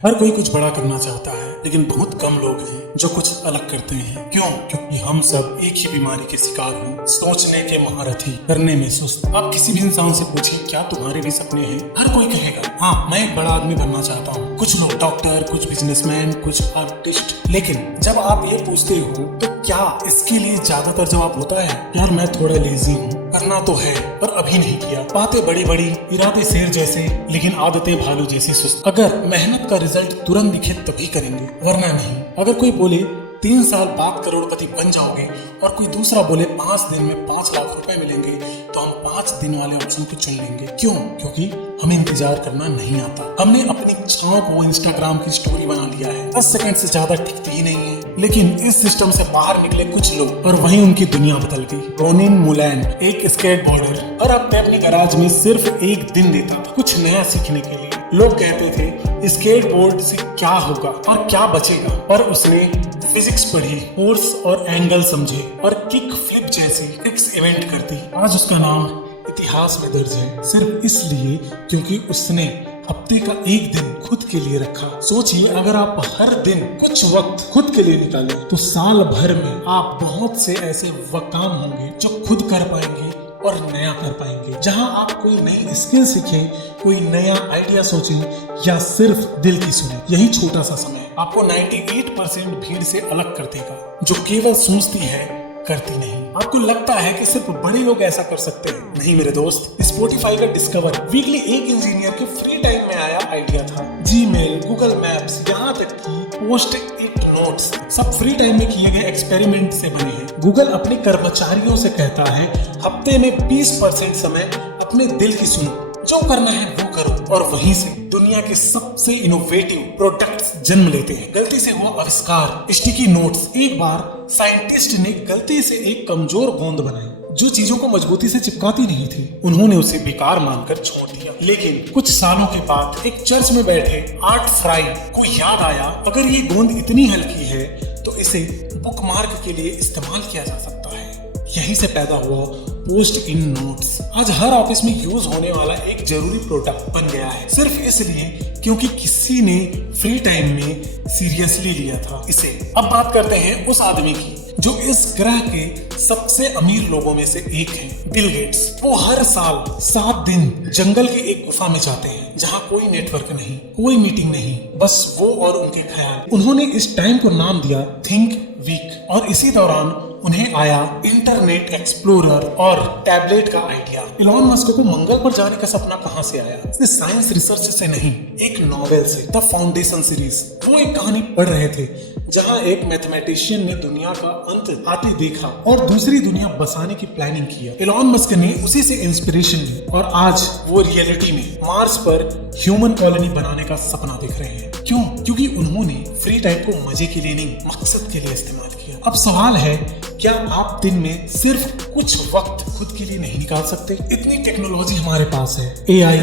हर कोई कुछ बड़ा करना चाहता है, लेकिन बहुत कम लोग हैं जो कुछ अलग करते हैं। क्यों? क्योंकि हम सब एक ही बीमारी के शिकार हैं, सोचने के महारथी, करने में सुस्त। आप किसी भी इंसान से पूछिए क्या तुम्हारे भी सपने हैं, हर कोई कहेगा हाँ मैं एक बड़ा आदमी बनना चाहता हूँ। कुछ लोग डॉक्टर, कुछ बिजनेसमैन, कुछ आर्टिस्ट। लेकिन जब आप ये पूछते हो तो क्या इसके लिए ज्यादातर जवाब होता है यार मैं थोड़ा लेजी हूँ, करना तो है पर अभी नहीं किया। बातें बड़ी बड़ी, इरादे शेर जैसे, लेकिन आदतें भालू जैसी सुस्त। अगर मेहनत का रिजल्ट तुरंत दिखे तभी करेंगे, वरना नहीं। अगर कोई बोले 3 साल बाद करोड़पति बन जाओगे और कोई दूसरा बोले 5 दिन में 5 लाख रुपए मिलेंगे, तो हम 5 दिन वाले ऑप्शन को चुन लेंगे। क्यों? क्योंकि हमें इंतजार करना नहीं आता। हमने अपनी इच्छाओं को इंस्टाग्राम की स्टोरी बना लिया है, 10 सेकंड से ज्यादा टिकती ही नहीं है। लेकिन इस सिस्टम से बाहर निकले कुछ लोग और वहीं उनकी दुनिया बदल गई। रोनिन मुलैन एक स्केटबोर्डर हर हफ्ते अपने गैराज में सिर्फ एक दिन देता था कुछ नया सीखने के लिए। लोग कहते थे स्केटबोर्ड से क्या होगा और क्या बचेगा, पर उसने फिजिक्स पढ़ी, फोर्स और एंगल समझे और किक फ्लिप जैसी ट्रिक्स इवेंट कर दी। आज उसका नाम इतिहास में दर्ज है, सिर्फ इसलिए क्योंकि उसने हफ्ते का एक दिन खुद के लिए रखा। सोचिए अगर आप हर दिन कुछ वक्त खुद के लिए निकालें तो साल भर में आप बहुत से ऐसे काम होंगे जो खुद कर पाएंगे और नया कर पाएंगे। जहां आप कोई नई स्किल सीखें, कोई नया आइडिया सोचें या सिर्फ दिल की सुने। यही छोटा सा समय आपको 98% भीड़ से अलग कर देगा, जो केवल सोचती है करती नहीं। आपको लगता है कि सिर्फ बड़े लोग ऐसा कर सकते हैं, नहीं मेरे दोस्त। स्पॉटिफाई का डिस्कवर वीकली एक इंजीनियर के फ्री टाइम में आया आइडिया था। जीमेल, गूगल मैप्स, यहाँ तक कि पोस्ट इट नोट्स सब फ्री टाइम में किए गए एक्सपेरिमेंट से बने हैं। गूगल अपने कर्मचारियों से कहता है हफ्ते में 20% समय अपने दिल की सुनो, जो करना है वो करो, और वहीं से दुनिया के सबसे इनोवेटिव प्रोडक्ट्स जन्म लेते हैं। गलती से हुआ आविष्कार स्टिकी नोट्स। एक बार साइंटिस्ट ने गलती से एक कमजोर गोंद बनाई जो चीजों को मजबूती से चिपकाती नहीं थी। उन्होंने उसे बेकार मानकर छोड़ दिया। लेकिन कुछ सालों के बाद एक चर्च में बैठे आर्ट फ्राई को याद आया अगर ये गोंद इतनी हल्की है तो इसे बुकमार्क के लिए इस्तेमाल किया जा सकता है। यहीं से पैदा हुआ पोस्ट इन नोट्स। आज हर ऑफिस में यूज होने वाला एक जरूरी प्रोडक्ट बन गया है, सिर्फ इसलिए क्योंकि किसी ने फ्री टाइम में सीरियसली लिया था इसे। अब बात करते हैं उस आदमी की जो इस ग्रह के सबसे अमीर लोगों में से एक है, बिल गेट्स। वो हर साल 7 दिन जंगल के एक गुफा में जाते हैं जहाँ कोई नेटवर्क नहीं, कोई मीटिंग नहीं, बस वो और उनके ख्याल। उन्होंने इस टाइम को नाम दिया थिंक वीक, और इसी दौरान उन्हें आया इंटरनेट एक्सप्लोरर और टैबलेट का आइडिया। इलॉन मस्क को मंगल पर जाने का सपना कहां से आया? साइंस रिसर्च से नहीं, एक नॉवेल से, द फाउंडेशन सीरीज। वो एक कहानी पढ़ रहे थे जहां एक मैथमेटिशियन ने दुनिया का अंत आते देखा और दूसरी दुनिया बसाने की प्लानिंग किया। इलॉन मस्क ने उसी से इंस्पिरेशन ली और आज वो रियलिटी में मार्स पर ह्यूमन कॉलोनी बनाने का सपना देख रहे हैं। क्यों? क्योंकि उन्होंने फ्री टाइम को मजे के लिए नहीं, मकसद के लिए इस्तेमाल किया। अब सवाल है, क्या आप दिन में सिर्फ कुछ वक्त खुद के लिए नहीं निकाल सकते? इतनी टेक्नोलॉजी हमारे पास है, एआई,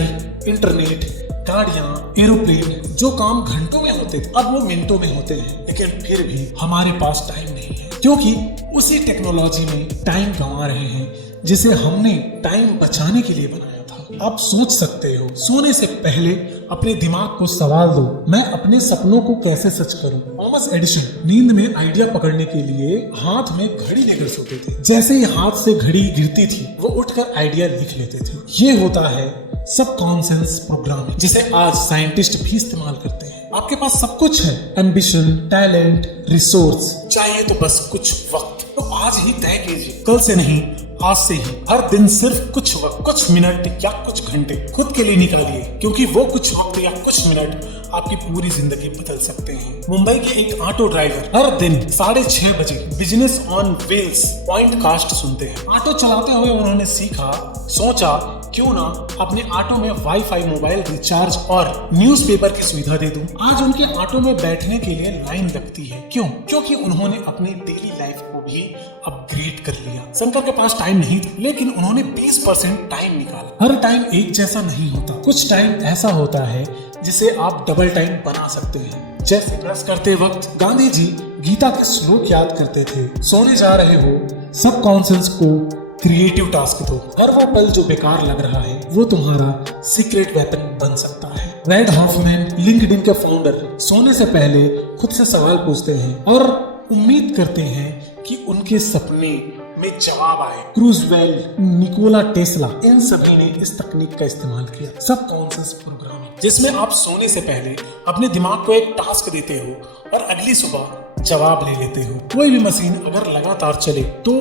इंटरनेट, गाड़ियां, एरोप्लेन। जो काम घंटों में होते थे अब वो मिनटों में होते हैं, लेकिन फिर भी हमारे पास टाइम नहीं है, क्योंकि उसी टेक्नोलॉजी में टाइम गंवा रहे हैं जिसे हमने टाइम बचाने के लिए बनाया था। आप सोच सकते हो, सोने से पहले अपने दिमाग को सवाल दो, मैं अपने सपनों को कैसे सच करूं? थॉमस एडिसन नींद में आइडिया पकड़ने के लिए हाथ में घड़ी लेकर सोते थे। जैसे ही हाथ से घड़ी गिरती थी वो उठकर आइडिया लिख लेते थे। ये होता है सबकॉन्शियस प्रोग्रामिंग, जिसे आज साइंटिस्ट भी इस्तेमाल करते हैं। आपके पास सब कुछ है, एम्बिशन, टैलेंट, रिसोर्स, चाहिए तो बस कुछ वक्त। तो आज ही तय कीजिए, कल से नहीं, आज से ही हर दिन सिर्फ कुछ वक्त, कुछ मिनट या कुछ घंटे खुद के लिए निकालिए, क्योंकि वो कुछ वक्त या कुछ मिनट आपकी पूरी जिंदगी बदल सकते हैं। मुंबई के एक ऑटो ड्राइवर हर दिन 6:30 बजे बिजनेस ऑन व्हील्स पॉडकास्ट सुनते हैं। ऑटो चलाते हुए उन्होंने सोचा क्यों ना अपने ऑटो में वाईफाई, मोबाइल रिचार्ज और न्यूज़पेपर की सुविधा दे दूं। आज उनके ऑटो में बैठने के लिए लाइन लगती है। क्यों? क्योंकि उन्होंने अपनी डेली लाइफ को भी अपग्रेड कर लिया। शंकर के पास टाइम नहीं था, लेकिन उन्होंने 20% टाइम निकाला। हर टाइम एक जैसा नहीं होता, कुछ टाइम ऐसा होता है जिसे आप डबल टाइम बना सकते हैं। जैसे ब्रश करते वक्त गांधी जी गीता के श्लोक याद करते थे। सोने जा रहे हो, सबकॉन्शियस को क्रिएटिव टास्क दो। हर वो पल जो बेकार लग रहा है वो तुम्हारा सीक्रेट वेपन बन सकता है। रेड हॉफमैन, लिंक्डइन के फाउंडर, सोने से पहले खुद से सवाल पूछते हैं और उम्मीद करते हैं कि उनके सपने में जवाब आए। क्रूजवेल, निकोला टेस्ला, इन सभी ने इस तकनीक का इस्तेमाल किया, सबकॉन्शियस प्रोग्रामिंग, जिसमें आप सोने से पहले अपने दिमाग को एक टास्क देते हो और अगली सुबह जवाब ले लेते हो। कोई भी मशीन अगर लगातार चले तो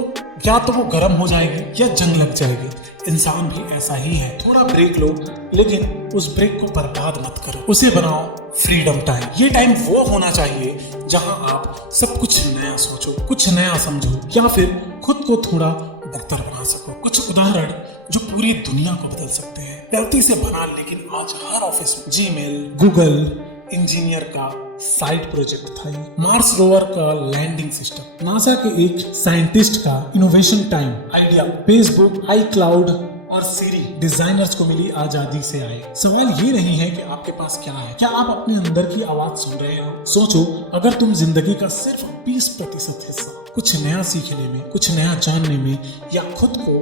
या तो वो गर्म हो जाएगी या जंग लग जाएगी। इंसान भी ऐसा ही है। थोड़ा ब्रेक लो, लेकिन उस ब्रेक को बर्बाद मत करो, उसे बनाओ फ्रीडम टाइम। ये टाइम वो होना चाहिए जहां आप सब कुछ नया सोचो, कुछ नया समझो या फिर खुद को थोड़ा बेहतर बना सको। कुछ उदाहरण जो पूरी दुनिया को बदल सकते हैं। गलती से बना, लेकिन आज हर ऑफिस में जीमेल, गूगल इंजीनियर का साइड प्रोजेक्ट था, मार्स रोवर का लैंडिंग सिस्टम, नासा के एक साइंटिस्ट का innovation time idea, Facebook, iCloud और सीरी डिजाइनर्स को मिली आजादी से आए। सवाल ये नहीं है कि आपके पास क्या है, क्या आप अपने अंदर की आवाज सुन रहे हो? सोचो, अगर तुम जिंदगी का सिर्फ 20% हिस्सा कुछ नया सीखने में, कुछ नया जानने में या खुद को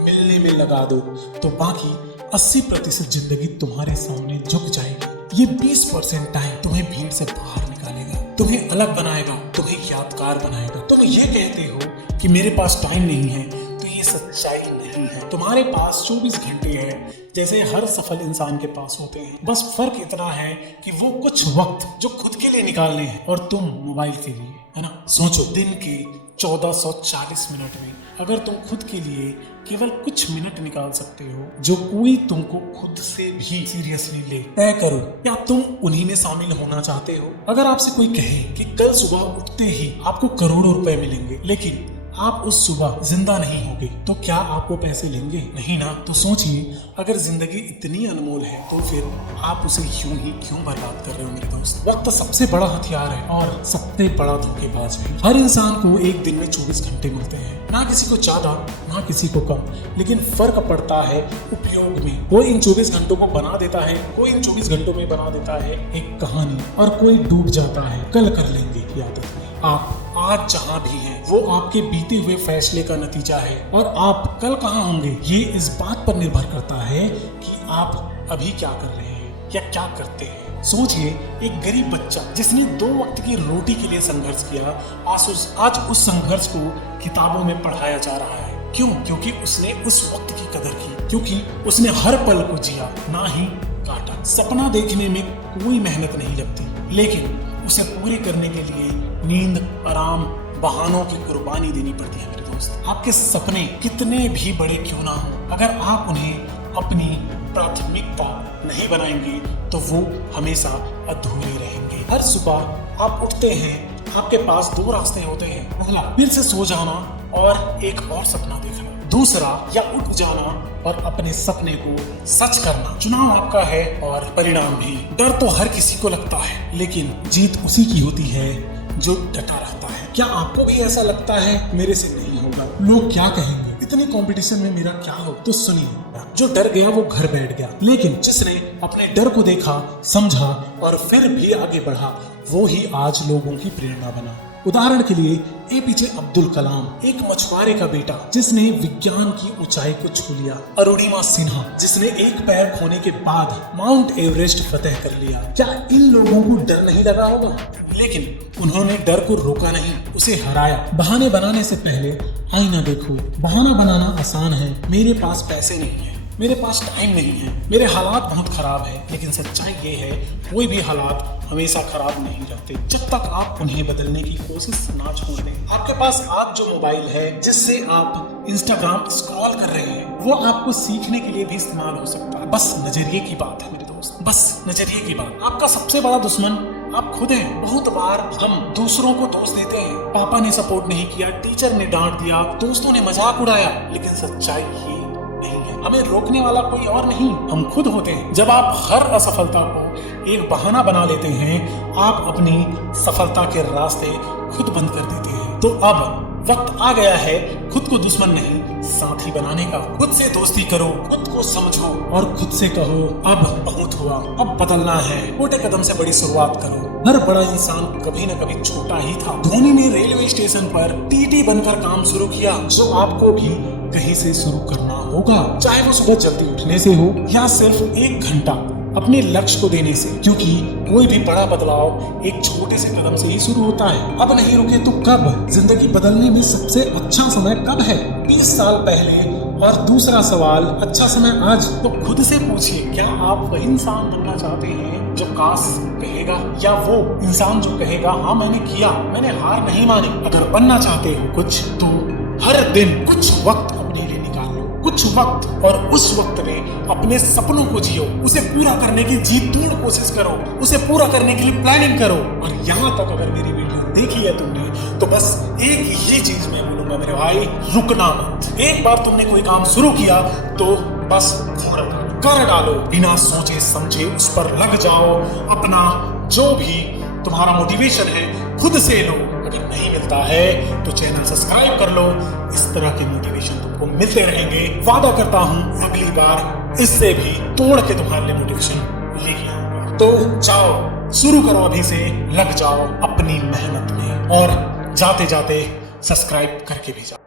मिलने में लगा दो, तो बाकी 80% जिंदगी तुम्हारे सामने झुक जाएगी। ये 20% टाइम तुम्हें भीड़ से बाहर निकालेगा, तुम्हें अलग बनाएगा, तुम्हें यादगार बनाएगा। तुम ये कहते हो कि मेरे पास टाइम नहीं है, तो ये सच्चाई नहीं है। तुम्हारे पास 24 घंटे हैं, जैसे हर सफल इंसान के पास होते हैं। बस फर्क इतना है कि वो कुछ वक्त जो खुद के लिए निकालने हैं और तुम मोबाइल के लिए, है ना। सोचो, दिन के 1440 मिनट में अगर तुम खुद के लिए केवल कुछ मिनट निकाल सकते हो जो कोई तुमको खुद से भी सीरियसली ले, तय करो या तुम उन्हीं में शामिल होना चाहते हो। अगर आपसे कोई कहे कि कल सुबह उठते ही आपको करोड़ों रुपए मिलेंगे, लेकिन आप उस सुबह जिंदा नहीं होगे, तो क्या आपको पैसे लेंगे? नहीं ना। तो सोचिए, अगर जिंदगी इतनी अनमोल है तो फिर आप उसे यूं ही क्यों बर्बाद कर रहे हो मेरे दोस्त? वक्त सबसे बड़ा हथियार है और सबसे बड़ा धोखेबाज है। हर इंसान को एक दिन में 24 घंटे मिलते हैं, ना किसी को ज्यादा ना किसी को कम, लेकिन फर्क पड़ता है उपयोग में। कोई इन 24 घंटों को बना देता है, कोई इन 24 घंटों में बना देता है एक कहानी, और कोई डूब जाता है कल कर लेंगे की आदत में। आप आज जहाँ भी हैं वो आपके बीते हुए फैसले का नतीजा है, और आप कल कहाँ होंगे ये इस बात पर निर्भर करता है कि आप अभी क्या कर रहे हैं या क्या करते हैं। सोचिए, एक गरीब बच्चा जिसने 2 वक्त की रोटी के लिए संघर्ष किया, आज उस संघर्ष को किताबों में पढ़ाया जा रहा है। क्यों? क्योंकि उसने उस वक्त की कदर की, क्योंकि उसने हर पल को जिया, ना ही काटा। सपना देखने में कोई मेहनत नहीं लगती, लेकिन उसे पूरे करने के लिए नींद, आराम, बहानों की कुर्बानी देनी पड़ती है मेरे दोस्त। आपके सपने कितने भी बड़े क्यों ना हो, अगर आप उन्हें अपनी प्राथमिकता नहीं बनाएंगे तो वो हमेशा अधूरे रहेंगे। हर सुबह आप उठते हैं, आपके पास 2 रास्ते होते हैं। पहला, फिर से सो जाना और एक और सपना देखना। दूसरा, या उठ जाना और अपने सपने को सच करना। चुनाव आपका है और परिणाम भी। डर तो हर किसी को लगता है, लेकिन जीत उसी की होती है जो डटा रहता है। क्या आपको भी ऐसा लगता है मेरे से नहीं होगा, लोग क्या कहेंगे, इतनी कंपटीशन में मेरा क्या हो? तो सुनिए, जो डर गया वो घर बैठ गया, लेकिन जिसने अपने डर को देखा, समझा और फिर भी आगे बढ़ा, वो ही आज लोगों की प्रेरणा बना। उदाहरण के लिए एपीजे अब्दुल कलाम, एक मछुआरे का बेटा जिसने विज्ञान की ऊंचाई को छू लिया। अरुणिमा सिन्हा, जिसने एक पैर खोने के बाद माउंट एवरेस्ट फतेह कर लिया। क्या इन लोगों को डर नहीं लगा होगा? लेकिन उन्होंने डर को रोका नहीं, उसे हराया। बहाने बनाने से पहले आईना देखो। बहाना बनाना आसान है, मेरे पास पैसे नहीं है, मेरे पास टाइम नहीं है, मेरे हालात बहुत खराब है। लेकिन सच्चाई ये है, कोई भी हालात हमेशा खराब नहीं रहते जब तक आप उन्हें बदलने की कोशिश ना छोड़ दें। आपके पास आज जो मोबाइल है जिससे आप इंस्टाग्राम स्क्रॉल कर रहे हैं, वो आपको सीखने के लिए भी इस्तेमाल हो सकता है। बस नजरिए की बात है मेरे दोस्त, बस नजरिए की बात। आपका सबसे बड़ा दुश्मन आप खुद हैं। बहुत बार हम दूसरों को दोष देते हैं, पापा ने सपोर्ट नहीं किया, टीचर ने डांट दिया, दोस्तों ने मजाक उड़ाया, लेकिन सच्चाई ये नहीं है। हमें रोकने वाला कोई और नहीं, हम खुद होते हैं। जब आप हर असफलता को एक बहाना बना लेते हैं, आप अपनी सफलता के रास्ते खुद बंद कर देते हैं। तो अब वक्त आ गया है खुद को दुश्मन नहीं, साथी बनाने का। खुद से दोस्ती करो, खुद को समझो और खुद से कहो, अब बहुत हुआ, अब बदलना है। छोटे कदम से बड़ी शुरुआत करो। हर बड़ा इंसान कभी न कभी छोटा ही था। धोनी ने रेलवे स्टेशन पर टीटी बनकर काम शुरू किया, जो आपको भी कहीं से शुरू करना होगा। चाहे वो सुबह जल्दी उठने से हो या सिर्फ 1 घंटा अपने लक्ष्य को देने से, क्योंकि कोई भी बड़ा बदलाव एक छोटे से कदम से ही शुरू होता है। अब नहीं रुके तो कब? जिंदगी बदलने में सबसे अच्छा समय कब है? 20 साल पहले। और दूसरा सवाल, अच्छा समय आज? तो खुद से पूछिए, क्या आप वही इंसान बनना चाहते हैं जो काश कहेगा, या वो इंसान जो कहेगा हाँ मैंने किया, मैंने हार नहीं मानी? अगर बनना चाहते हो कुछ, तो हर दिन कुछ वक्त अपने लिए निकाल लो, कुछ वक्त, और उस वक्त में अपने सपनों को जियो, उसे पूरा करने की जी तोड़ कोशिश करो, उसे पूरा करने के लिए प्लानिंग करो। और यहाँ तक अगर मेरी वीडियो देखी है तुमने, तो बस एक ही चीज मैं बोलूंगा मेरे भाई, रुकना मत। एक बार तुमने कोई काम शुरू किया तो बस कर डालो, बिना सोचे समझे उस पर लग जाओ। अपना जो भी तुम्हारा मोटिवेशन है खुद से लो। अगर नहीं मिलता है तो चैनल सब्सक्राइब कर लो, इस तरह के मोटिवेशन तुमको मिलते रहेंगे। वादा करता हूँ अगली बार इससे भी तोड़ के तुम्हारे लिए मोटिवेशन लेके आऊंगा। तो जाओ, शुरू करो अभी से, लग जाओ अपनी मेहनत में, और जाते जाते सब्सक्राइब करके भी जाओ।